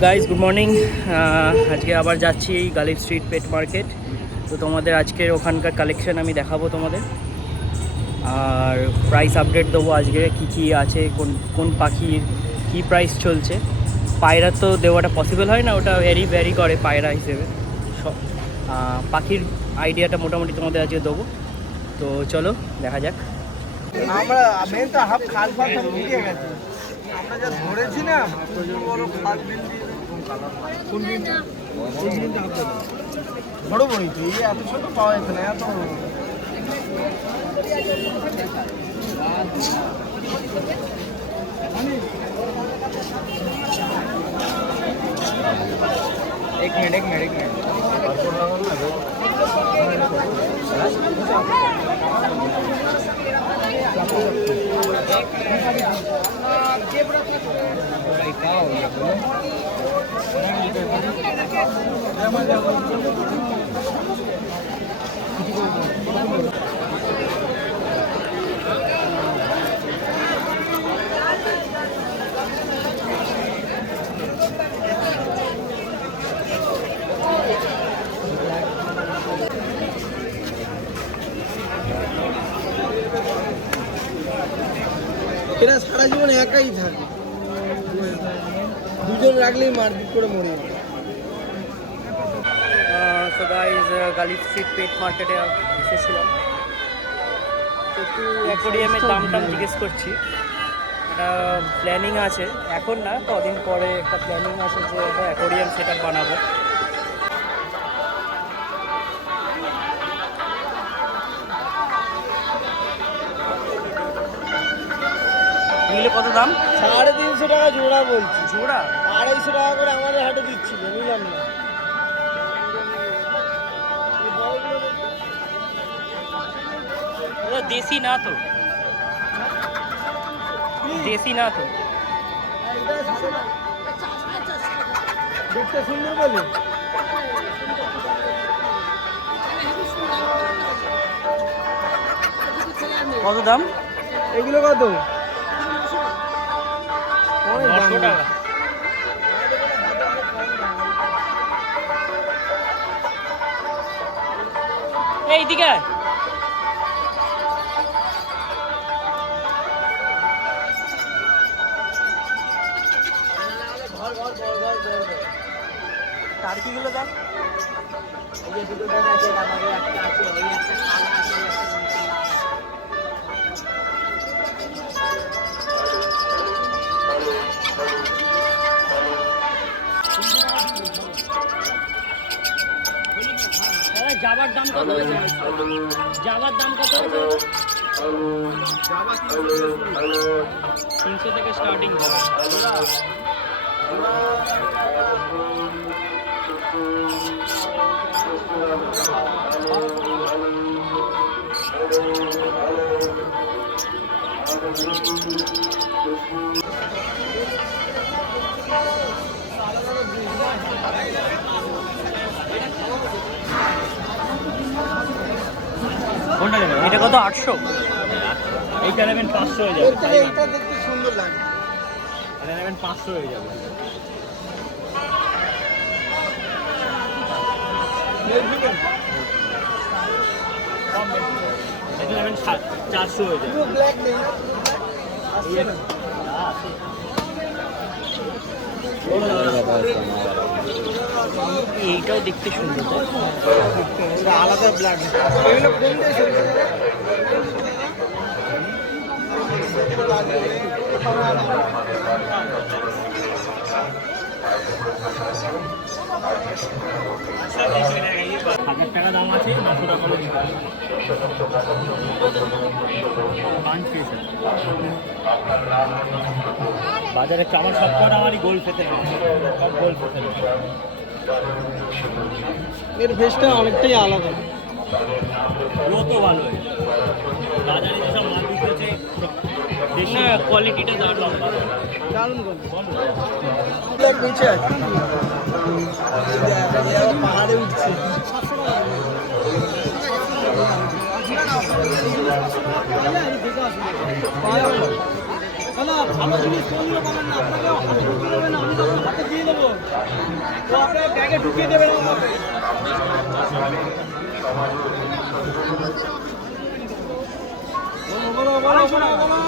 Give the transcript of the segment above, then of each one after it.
Guys good morning. আজকে আবার যাচ্ছি গালিব স্ট্রিট পেট মার্কেট। তো তোমাদের আজকের ওখানকার কালেকশন আমি দেখাবো তোমাদের, আর প্রাইস আপডেট দেবো আজকে কী কী আছে, কোন কোন পাখির কী প্রাইস চলছে। পায়রা তো দেওয়াটা পসিবল হয় না, ওটা ভ্যারি করে পায়রা হিসেবে। সব পাখির আইডিয়াটা মোটামুটি তোমাদের আজকে দেবো। তো চলো দেখা যাক। আমরা মেন তো হাফ খাল ফাল সব মিলিয়ে গেছে। আমরা যা ধরেছি না বড় খাল বিল দিয়ে কোন বিলটা ওই বিলটা হাফ বড় বড়ই তো এই এত ছোট পাওয়া যেত না এত एक मिनट এরা সারা জীবন একাই থাকে, দুজন রাখলেই মারপিট করে মরে যাবে। সো গাইজ গালিব স্ট্রিট পেট মার্কেটে এসেছিলাম, একটু অ্যাকোরিয়ামের দাম জিজ্ঞেস করছি। একটা প্ল্যানিং আছে, এখন না কদিন পরে একটা প্ল্যানিং আছে যে একটা অ্যাকোরিয়াম সেট আপ বানাবো। নিলে কত দাম? 350 টাকা জোড়া বলছি। জোড়া 250 টাকা করে আমাদের হাটে দিচ্ছিল, নিলাম না। দেশি না তো, দেশি না তো। দেখতে সুন্দর বলে কত দাম এগুলো? কত? 900 টাকা। এইদিকে টার্কিগুলো দেখ, এই যে দুটো দেখ আছে, আমাদের একটা আছে, ওই একটা কালো আছে, যাবার দাম কত হয়েছে? যাবার দাম কত হয়েছে? 300 থেকে স্টার্টিং যাবে। এটা কত? 800। এইটা নেবেন 500 হয়ে যাবে। এইটা দেখতে সুন্দর লাগে, এটা নেবেন 500 হয়ে যাবে। এটা নেবেন 400 হয়ে যাবে। ব্ল্যাক নেই এইটাও দেখতে সুন্দর, আলাদা ব্ল্যাক। এগুলো কোন দেশে? টাকা দাম আছে, 900 টাকা করে বাজারে আমার সবকটা আমারই গোল খেতে সব গোল খেতে। এর ভেসটা অনেকটাই আলাদা, ও তো ভালো। বাজারে যেসব মাল বিক্রি হচ্ছে কোয়ালিটিটা দারুণ দারুণ নিচে পাহাড়ে উঠছে। দাদা ভালো জিনিস কোনগুলো পাবেন না, আপনাকে হাতে ঢুকিয়ে দেবেন, আমি তো হাতে দিয়ে দেবো। তো আপনার ব্যাগে ঢুকিয়ে দেবেন আমাকে। বলো বলো বলো বলো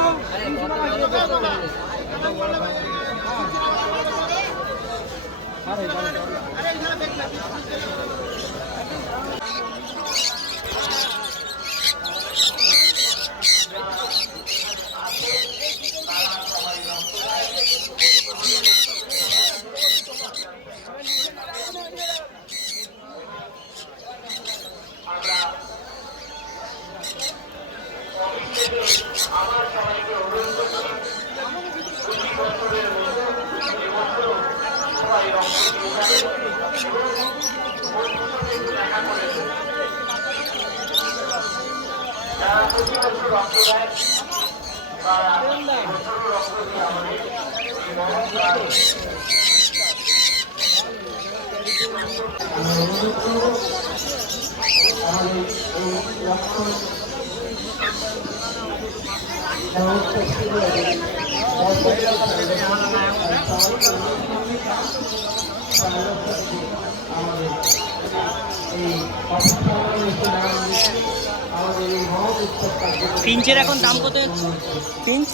পিঞ্চের এখন দাম কত হচ্ছে পিঞ্চ?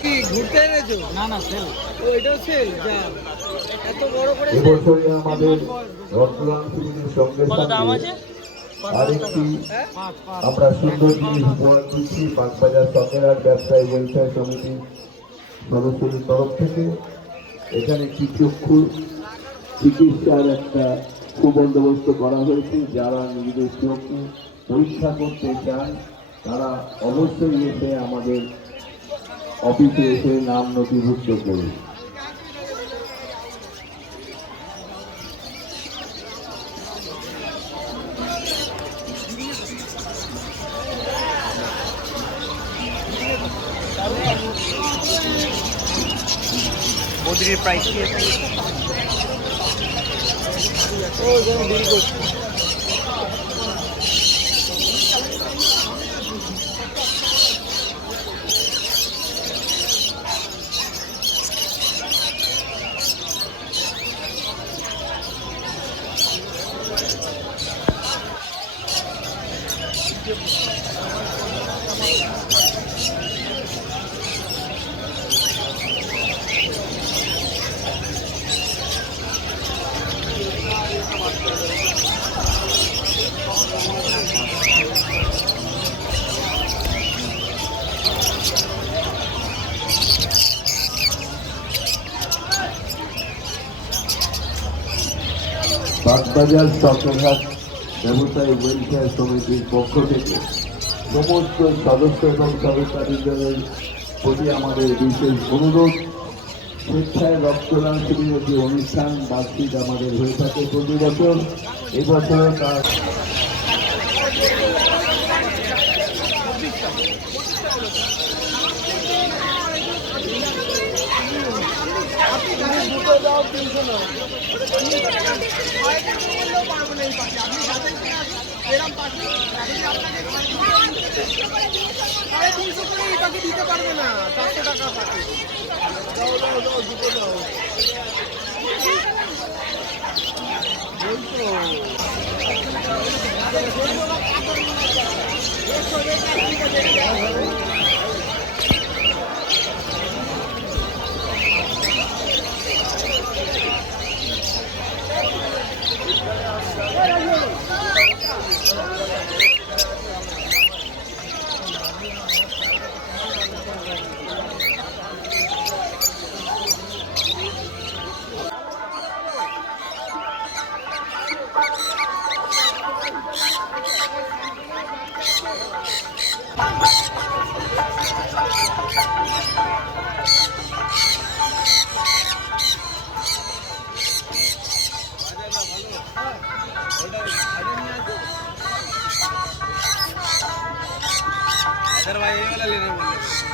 কি ঘুরতে এনেছো? না না সেল। ও এটাও সেল। যা এত বড় করে এবছরে আমাদের রক্তদান শিবিরের সঙ্গে কত দাম সঙ্গে আছে? আরেকটি আমরা সুন্দর জিনিস উপহার দিচ্ছি বাগবাজার সকেরার ব্যবসায়ী ওয়েলফেয়ার সমিতির সদস্যদের তরফ থেকে। এখানে একটি চক্ষু চিকিৎসার একটা সুবন্দোবস্ত করা হয়েছে। যারা নিজেদের চোখকে পরীক্ষা করতে চান তারা অবশ্যই এসে আমাদের অফিসে এসে নাম নথিভুক্ত করুন। বদ্রির প্রাইস কি আছে? ও যেন ডিল করছে। বাগবাজার সরকারহাট ব্যবসায়ী ওয়েলফেয়ার সমিতির পক্ষ থেকে সমস্ত সদস্য এবং সদস্যদের প্রতি আমাদের বিশেষ অনুরোধ, স্বেচ্ছায় রক্তদান শিবিরের যে অনুষ্ঠান বার্ষিক আমাদের হয়ে থাকে প্রতি বছর, এবছর তার দুটো দাও 300 নাও। পারবো না এই পাখি। আপনি সাথে এরকম পাখি আমি আপনাকে 350 করে এই পাখি দিতে পারবে না। 400 টাকা পাখি। দাও দাও দাও দুটো দাও। भाई ये वाला लेना है।